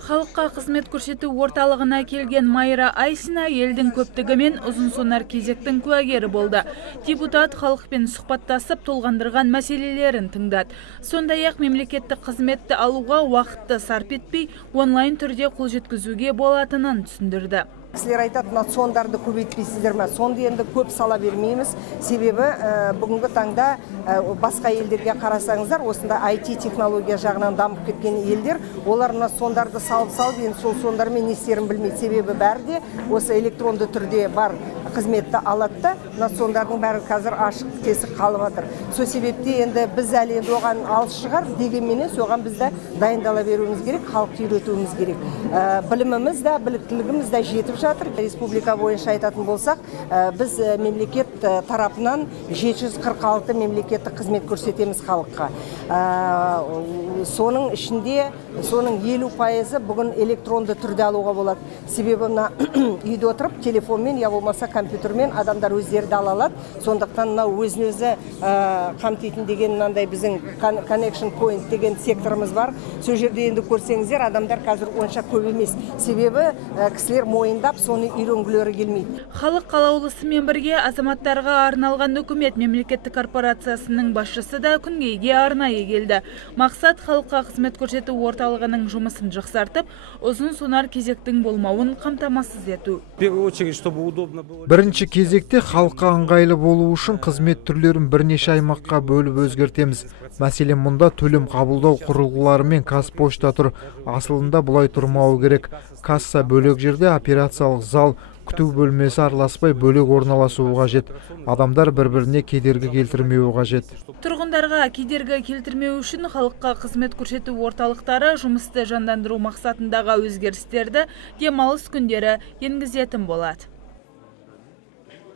Халыққа қызмет көрсету орталығына келген Майра Айсина елдің көптігі мен ұзын сонар кезектің куәгері болды. Депутат халықпен сұхбаттасып толғандырған мәселелерін тыңдады. Сондай-ақ мемлекеттік қызметті алуға уақытты сарп етпей онлайн түрде қол жеткізуге болатынын түсіндірді. Кісілер айтады, сондарды көбейтпейсіздер ме? Сонды енді көп сала бермейміз. Себебі бүгінгі таңда басқа елдерге қарасаңыздар, осында IT технология жағынан дамып кеткен елдер, олар сондарды салып, енді сол сондармен не істерін білмейді. Себебі бәрі де осы электронды түрде бар қызметті алады да, сондардың бәрі қазір ашық тесік қалып жатыр. Сол себепте енді біз әлі енді оған алыс шығар, дегенменен соған бізді дайындала беруіміз керек, халықты үйретуіміз керек. Біліміміз де, біліктілігіміз де жетіп жатыр. Республика бойынша айтатын болсақ, біз мемлекет тарапынан 746 мемлекеттік қызмет көрсетеміз халыққа. Соның ішінде, соның 50% бүгін электронды түрде алуға болады. Себебі үйде отырып, телефонмен, я болмаса компьютермен адамдар өздері де ала алады. Сондықтан өзін-өзі қамтитын деген мынандай біздің connection point деген секторымыз бар. Сол жерде енді көрсеңіздер, адамдар қазір онша көп емес. Себебі кісілер мойындап, соны үйренгілері келмейді. Халық қалаулысымен бірге азаматтарға арналған үкімет мемлекеттік корпорациясының басшысы да Күнгейге арнайы келді. Мақсат халыққа қызмет көрсету орталығының жұмысын жақсартып, ұзын сонар кезектің болмауын қамтамасыз ету. Бірінші кезекте халыққа ыңғайлы болу үшін қызмет түрлерін бірнеше аймаққа бөліп өзгертеміз. Мәселен, мұнда төлем қабылдау құрылғылары мен Қазпошта тұр. Асылында бұлай тұрмауы керек. Касса бөлек жерде, операциялық зал, күту бөлмесі араласпай бөлек орналасуы қажет. Адамдар бір-біріне кедергі келтірмеуі қажет. Тұрғындарға кедергі келтірмеу үшін халыққа қызмет көрсету орталықтары жұмысты жандандыру мақсатындағы өзгерістерді демалыс күндері енгізетін болады.